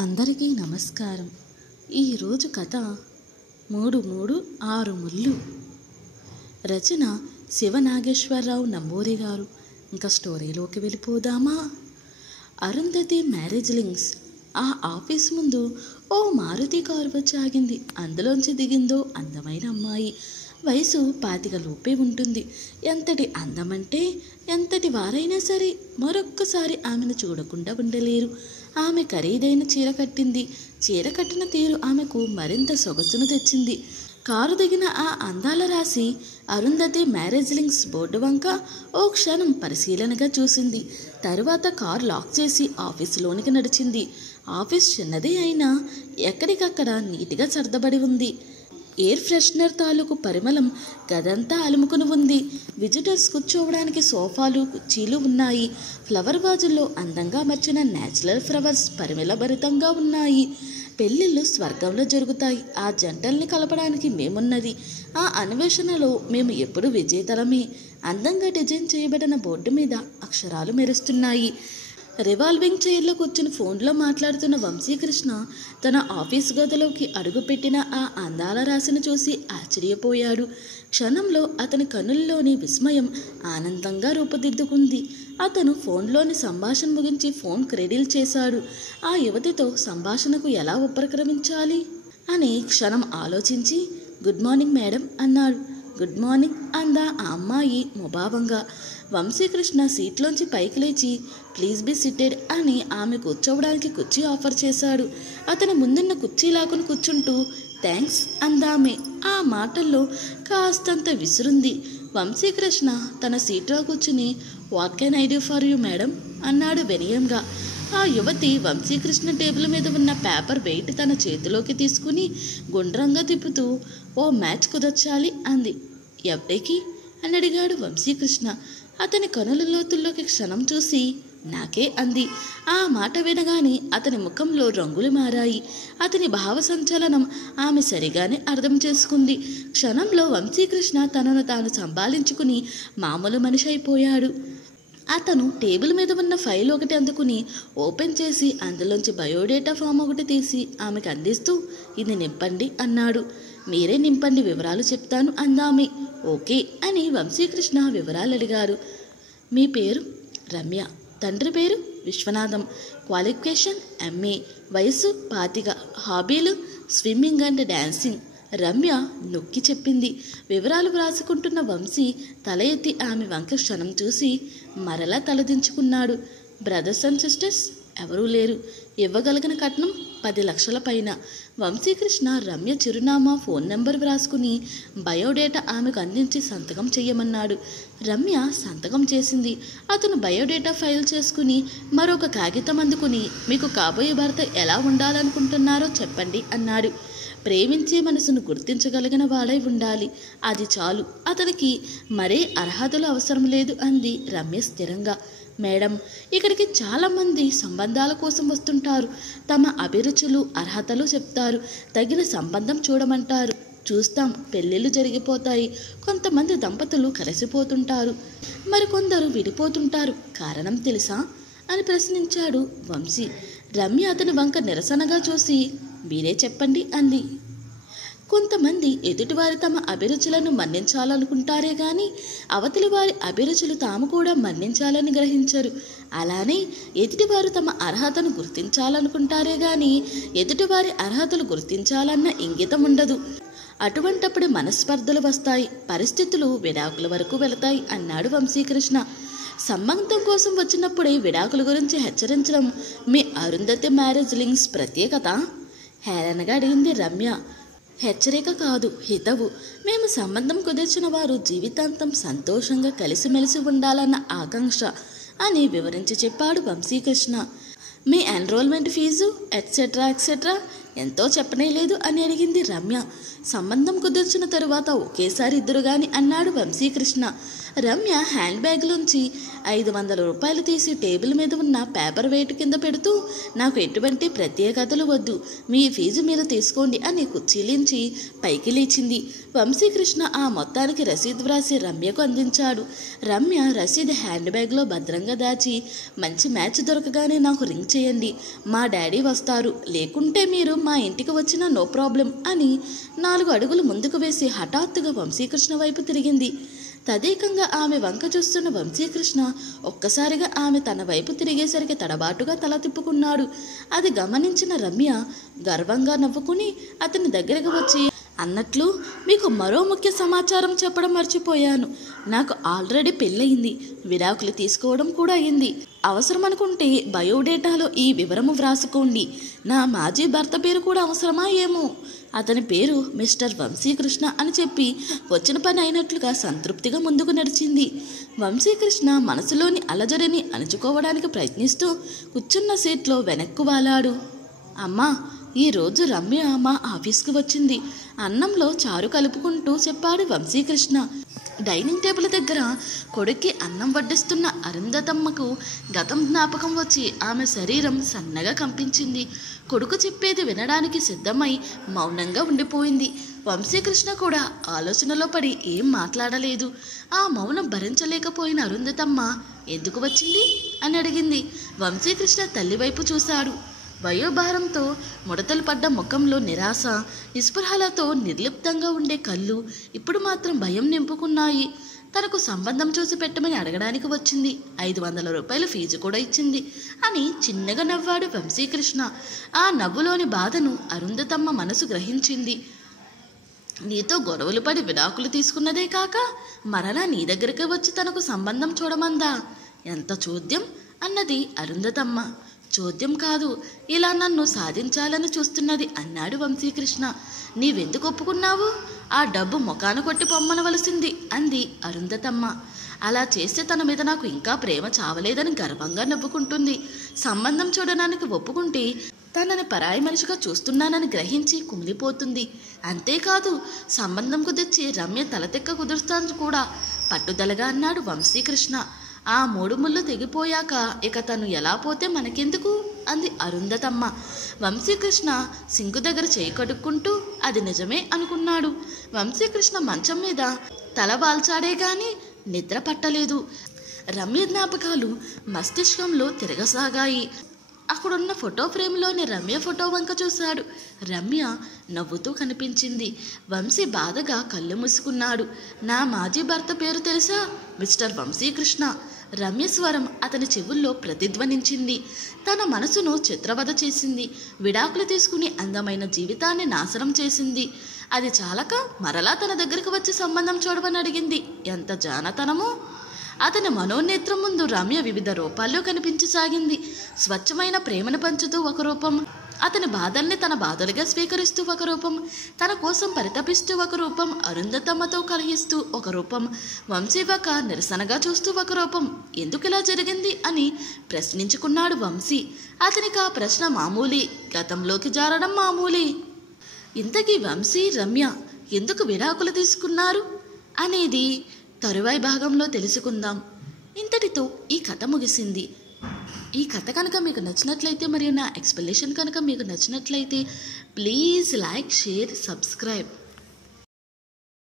అందరికీ నమస్కారం. ఈరోజు కథ 336 ముళ్ళు. రచన శివనాగేశ్వరరావు నంబూరి గారు. ఇంకా స్టోరీలోకి వెళ్ళిపోదామా? Arundhati marriage links. ఆ ఆఫీస్ ముందు ఓ మారుతి కారు వచ్చి ఆగింది. అందులోంచి దిగిందో అందమైన అమ్మాయి. వయసు 25 లోపే ఉంటుంది. ఎంతటి అందమంటే ఎంతటి వారైనా సరే మరొక్కసారి ఆమెను చూడకుండా ఉండలేరు. ఆమె ఖరీదైన చీర కట్టింది. చీర కట్టిన తీరు ఆమెకు మరింత సొగసును తెచ్చింది. కారు దిగిన ఆ అందాల రాశి అరుంధతి మ్యారేజ్ లింక్స్ బోర్డు వంక ఓ క్షణం పరిశీలనగా చూసింది. తరువాత కారు లాక్ చేసి ఆఫీసులోనికి నడిచింది. ఆఫీస్ చిన్నదే అయినా ఎక్కడికక్కడ నీటిగా సర్దబడి ఉంది. ఎయిర్ ఫ్రెషనర్ తాలూకు పరిమళం గదంతా అలుముకుని ఉంది. విజిటర్స్ కూర్చోవడానికి సోఫాలు, కుర్చీలు ఉన్నాయి. ఫ్లవర్ వాజుల్లో అందంగా అమర్చిన న్యాచురల్ ఫ్లవర్స్ పరిమళభరితంగా ఉన్నాయి. పెళ్ళిళ్ళు స్వర్గంలో జరుగుతాయి. ఆ జంటల్ని కలపడానికి మేమున్నది. ఆ అన్వేషణలో మేము ఎప్పుడు విజేతలమే. అందంగా డిజైన్ చేయబడిన బోర్డు మీద అక్షరాలు మెరుస్తున్నాయి. రివాల్వింగ్ చైర్లో కూర్చుని ఫోన్లో మాట్లాడుతున్న వంశీకృష్ణ తన ఆఫీస్ గదిలోకి అడుగుపెట్టిన ఆ అందాల రాశిని చూసి ఆశ్చర్యపోయాడు. క్షణంలో అతని కనుల్లోని విస్మయం ఆనందంగా రూపుదిద్దుకుంది. అతను ఫోన్లోని సంభాషణ ముగించి ఫోన్ క్రెడిల్ చేశాడు. ఆ యువతితో సంభాషణకు ఎలా ఉపక్రమించాలి అని క్షణం ఆలోచించి, గుడ్ మార్నింగ్ మేడం అన్నాడు. గుడ్ మార్నింగ్ అందా ఆ అమ్మాయి ముభావంగా. వంశీకృష్ణ సీట్లోంచి పైకి లేచి ప్లీజ్ బి సిటెడ్ అని ఆమె కూర్చోవడానికి కుర్చీ ఆఫర్ చేశాడు. అతను ముందున్న కుర్చీ లాక్కుని కూర్చుంటూ థ్యాంక్స్ అందామె. ఆ మాటల్లో కాస్తంత విసురుంది. వంశీకృష్ణ తన సీట్లో కూర్చుని what can I do for you madam అన్నాడు వినయంగా. ఆ యువతి వంశీకృష్ణ టేబుల్ మీద ఉన్న పేపర్ వెయిట్ తన చేతిలోకి తీసుకుని గుండ్రంగా తిప్పుతూ ఓ మ్యాచ్ కుదర్చాలి అంది. ఎవరికి అని అడిగాడు వంశీకృష్ణ. అతని కనుల లోతుల్లోకి క్షణం చూసి నాకే అంది. ఆ మాట వినగానే అతని ముఖంలో రంగులు మారాయి. అతని భావ సంచలనం ఆమె సరిగానే అర్థం చేసుకుంది. క్షణంలో వంశీకృష్ణ తనను తాను సంభాళించుకుని మామూలు మనిషి అయిపోయాడు. అతను టేబుల్ మీద ఉన్న ఫైల్ ఒకటి అందుకుని ఓపెన్ చేసి అందులోంచి బయోడేటా ఫామ్ ఒకటి తీసి ఆమెకు అందిస్తూ ఇది నింపండి అన్నాడు. మీరే నింపండి, వివరాలు చెప్తాను అందామె. ఓకే అని వంశీకృష్ణ వివరాలు అడిగారు. మీ పేరు? రమ్య. తండ్రి పేరు? విశ్వనాథం. క్వాలిఫికేషన్? ఎంఏ. వయసు 25. హాబీలు? Swimming and dancing. రమ్య నొక్కి చెప్పింది. వివరాలు వ్రాసుకుంటున్న వంశీ తల ఎత్తి ఆమె వంక క్షణం చూసి మరలా తలదించుకున్నాడు. Brothers and sisters? ఎవరూ లేరు. ఇవ్వగలిగిన కట్నం 10 లక్షల పైన. వంశీకృష్ణ రమ్య చిరునామా, ఫోన్ నెంబర్ వ్రాసుకుని బయోడేటా ఆమెకు అందించి సంతకం చెయ్యమన్నాడు. రమ్య సంతకం చేసింది. అతను బయోడేటా ఫైల్ చేసుకుని మరొక కాగితం అందుకుని మీకు కాబోయే భర్త ఎలా ఉండాలనుకుంటున్నారో చెప్పండి అన్నాడు. ప్రేమించే మనసును గుర్తించగలిగిన వాడై ఉండాలి, అది చాలు. అతనికి మరే అర్హతలు అవసరం లేదు అంది రమ్య స్థిరంగా. మేడం, ఇక్కడికి చాలామంది సంబంధాల కోసం వస్తుంటారు. తమ అభిరుచులు, అర్హతలు చెప్తారు. తగిన సంబంధం చూడమంటారు. చూస్తాం. పెళ్ళిళ్ళు జరిగిపోతాయి. కొంతమంది దంపతులు కలిసిపోతుంటారు, మరికొందరు విడిపోతుంటారు. కారణం తెలుసా అని ప్రశ్నించాడు వంశీ. రమ్య అతని వంక నిరసనగా చూసి మీరే చెప్పండి అంది. కొంతమంది ఎదుటివారి తమ అభిరుచులను మన్నించాలనుకుంటారే గాని అవతలి వారి అభిరుచులు తాము కూడా మన్నించాలని గ్రహించరు. అలానే ఎదుటివారు తమ అర్హతను గుర్తించాలనుకుంటారే గాని ఎదుటివారి అర్హతలు గుర్తించాలన్న ఇంగితం ఉండదు. అటువంటప్పుడు మనస్పర్ధలు వస్తాయి, పరిస్థితులు విడాకుల వరకు వెళతాయి అన్నాడు వంశీకృష్ణ. సంబంధం కోసం వచ్చినప్పుడే విడాకుల గురించి హెచ్చరించడం మీ అరుంధతి మ్యారేజ్ లింక్స్ ప్రత్యేకత? హేళనగా అడిగింది రమ్య. హెచ్చరిక కాదు, హితవు. మేము సంబంధం కుదిర్చిన వారు జీవితాంతం సంతోషంగా కలిసిమెలిసి ఉండాలన్న ఆకాంక్ష అని వివరించి చెప్పాడు వంశీకృష్ణ. మీ ఎన్రోల్మెంట్ ఫీజు ఎట్సెట్రా ఎట్సెట్రా ఎంతో చెప్పనే లేదు అని అడిగింది రమ్య. సంబంధం కుదిర్చిన తరువాత ఒకేసారి ఇద్దరు గాని అన్నాడు వంశీకృష్ణ. రమ్య హ్యాండ్ బ్యాగ్లోంచి 500 రూపాయలు తీసి టేబుల్ మీద ఉన్న పేపర్ వెయిట్ కింద పెడుతూ, నాకు ఎటువంటి ప్రత్యేకతలు వద్దు, మీ ఫీజు మీరు తీసుకోండి అని కుర్చీలించి పైకి లేచింది. వంశీకృష్ణ ఆ మొత్తానికి రసీదు వ్రాసి రమ్యకు అందించాడు. రమ్య రసీదు హ్యాండ్ బ్యాగ్లో భద్రంగా దాచి, మంచి మ్యాచ్ దొరకగానే నాకు రింగ్ చేయండి, మా డాడీ వస్తారు, లేకుంటే మీరు మా ఇంటికి వచ్చినా నో ప్రాబ్లం అని 4 అడుగులు ముందుకు వేసి హఠాత్తుగా వంశీకృష్ణ వైపు తిరిగింది. తదేకంగా ఆమె వంక చూస్తున్న వంశీకృష్ణ ఒక్కసారిగా ఆమె తన వైపు తిరిగేసరికి తడబాటుగా తల తిప్పుకున్నాడు. అది గమనించిన రమ్య గర్వంగా నవ్వుకుని అతని దగ్గరకు వచ్చి, అన్నట్లు మీకు మరో ముఖ్య సమాచారం చెప్పడం మర్చిపోయాను. నాకు ఆల్రెడీ పెళ్ళయింది, విడాకులు తీసుకోవడం కూడా అయింది. అవసరం అనుకుంటే బయోడేటాలో ఈ వివరము వ్రాసుకోండి. నా మాజీ భర్త పేరు కూడా అవసరమా ఏమో. అతని పేరు మిస్టర్ వంశీకృష్ణ అని చెప్పి వచ్చిన పని అయినట్లుగా సంతృప్తిగా ముందుకు నడిచింది. వంశీకృష్ణ మనసులోని అలజడిని అణుచుకోవడానికి ప్రయత్నిస్తూ కూర్చున్న సీట్లో వెనక్కు వాలాడు. అమ్మా, ఈరోజు రమ్య మా ఆఫీస్కి వచ్చింది, అన్నంలో చారు కలుపుకుంటూ చెప్పాడు వంశీకృష్ణ. డైనింగ్ టేబుల్ దగ్గర కొడుక్కి అన్నం వడ్డిస్తున్న అరుంధతమ్మకు గతం జ్ఞాపకం వచ్చి ఆమె శరీరం సన్నగా కంపించింది. కొడుకు చెప్పేది వినడానికి సిద్ధమై మౌనంగా ఉండిపోయింది. వంశీకృష్ణ కూడా ఆలోచనలో పడి ఏం మాట్లాడలేదు. ఆ మౌనం భరించలేకపోయిన అరుంధతమ్మ ఎందుకు వచ్చింది అని అడిగింది. వంశీకృష్ణ తల్లి వైపు చూశాడు. వయోభారంతో ముడతలు పడ్డ ముఖంలో నిరాశ, నిస్పృహలతో నిర్లిప్తంగా ఉండే కళ్ళు ఇప్పుడు మాత్రం భయం నింపుకున్నాయి. తనకు సంబంధం చూసి పెట్టమని అడగడానికి వచ్చింది, 500 రూపాయల ఫీజు కూడా ఇచ్చింది అని చిన్నగా నవ్వాడు వంశీకృష్ణ. ఆ నవ్వులోని బాధను అరుంధతమ్మ మనసు గ్రహించింది. నీతో గొడవలు పడి విడాకులు తీసుకున్నదే కాక మరలా నీ దగ్గరికి వచ్చి తనకు సంబంధం చూడమందా? ఎంత చోద్యం అన్నది అరుంధతమ్మ. చోద్యం కాదు, ఇలా నన్ను సాధించాలని చూస్తున్నది అన్నాడు వంశీకృష్ణ. నీవెందుకు ఒప్పుకున్నావు? ఆ డబ్బు ముఖాన కొట్టి పొమ్మనవలసింది అంది అరుంధతమ్మ. అలా చేస్తే తన మీద నాకు ఇంకా ప్రేమ చావలేదని గర్వంగా నవ్వుకుంటుంది. సంబంధం చూడడానికి ఒప్పుకుంటే తనని పరాయి మనిషిగా చూస్తున్నానని గ్రహించి కుమిలిపోతుంది. అంతేకాదు, సంబంధం కుదిర్చి రమ్య తలతెక్క కుదురుస్తాను కూడా పట్టుదలగా అన్నాడు వంశీకృష్ణ. ఆ 3 ముళ్ళు తెగిపోయాక ఇక తను ఎలా పోతే మనకెందుకు అంది అరుంధతమ్మ. వంశీకృష్ణ సింకు దగ్గర చేయి కడుక్కుంటూ అది నిజమే అనుకున్నాడు. వంశీకృష్ణ మంచం మీద తల వాల్చాడే గాని నిద్ర పట్టలేదు. రమ్య జ్ఞాపకాలు మస్తిష్కంలో తిరగసాగాయి. అక్కడున్న ఫోటో ఫ్రేమ్లోని రమ్య ఫోటో వంక చూశాడు. రమ్య నవ్వుతూ కనిపించింది. వంశీ బాధగా కళ్ళు మూసుకున్నాడు. నా మాజీ భర్త పేరు తెలుసా? మిస్టర్ వంశీకృష్ణ. రమ్య స్వరం అతని చెవుల్లో ప్రతిధ్వనించింది. తన మనసును చిత్రవద చేసింది. విడాకులు తీసుకుని అందమైన జీవితాన్ని నాశనం చేసింది. అది చాలక మరలా తన దగ్గరకు వచ్చి సంబంధం చూడమని అడిగింది. ఎంత జానతనమో! అతని మనోనేత్రం ముందు రమ్య వివిధ రూపాల్లో కనిపించసాగింది. స్వచ్ఛమైన ప్రేమను పంచుతూ ఒక రూపం, అతని బాధల్ని తన బాధలుగా స్వీకరిస్తూ ఒక రూపం, తన కోసం పరితపిస్తూ ఒక రూపం, అరుంధతమ్మతో కలహిస్తూ ఒక రూపం, వంశీవక నిరసనగా చూస్తూ ఒక రూపం. ఎందుకు ఇలా జరిగింది అని ప్రశ్నించుకున్నాడు వంశీ. అతనికి ఆ ప్రశ్న మామూలే, గతంలోకి జారడం మామూలే. ఇంతకీ వంశీ రమ్య ఎందుకు విడాకులు తీసుకున్నారు అనేది తరువాయి భాగంలో తెలుసుకుందాం. ఇంతటితో ఈ కథ ముగిసింది. ఈ కథ కనుక మీకు నచ్చినట్లయితే మరియు నా ఎక్స్ప్లెనేషన్ కనుక మీకు నచ్చినట్లయితే ప్లీజ్ లైక్, షేర్, సబ్స్క్రైబ్.